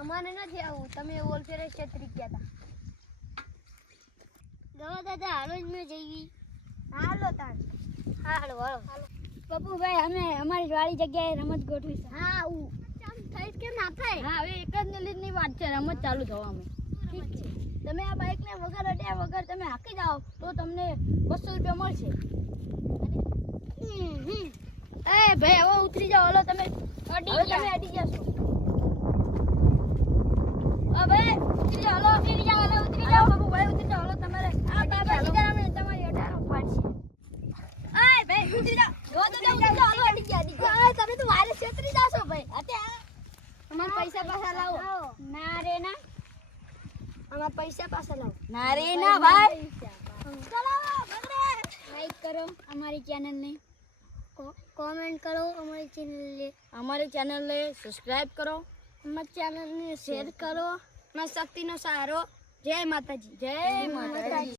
અમારે નથી આવું, તમે ઓલફેરે છેતરી ગયા હતા. દાદા હાલો જ મેં જઈ. હાલો તાન. હાલો હાલો પપ્પુભાઈ, અમે અમારી વાળી જગ્યાએ રમત ગોઠવી છે. હા આવું થઈ કે ના થાય. હા હવે એક જ મિનિટની વાત છે, રમત ચાલુ થવા અમે. ઠીક છે, તમે આ બાઇકને વગર અડ્યા વગર તમે હાકી જાઓ તો તમને 200 રૂપિયા મળશે. એ ભાઈ હવે ઉતરી જાઓ. હલો તમે અડી જશો. હવે ઉતરી જાઓ. હલો ઉતરી જાઓ. હલો ઉતરી જાઓ. બાબુ ભાઈ ઉતરી જાઓ. હલો તમારે આ બાબા સીતારામને તમારી અડારો પાડશે. એ ભાઈ ઉતરી જાઓ. જો તો ઉતરી જાઓ. હલો અડી ગયા. તમે તો વારે છેતરી જાશો ભાઈ. અત્યારે અમાર પૈસા પાછા લાવો. ના રે ના, અમાર પૈસા પાછા લાવો. ના રે ના ભાઈ. ચલો બગડે. લાઈક કરો અમારી ચેનલને, કોમેન્ટ કરો અમારી ચેનલને સબસ્ક્રાઇબ કરો, અમારી ચેનલને શેર કરો. માં શક્તિનો સહારો. જય માતાજી. જય માતાજી.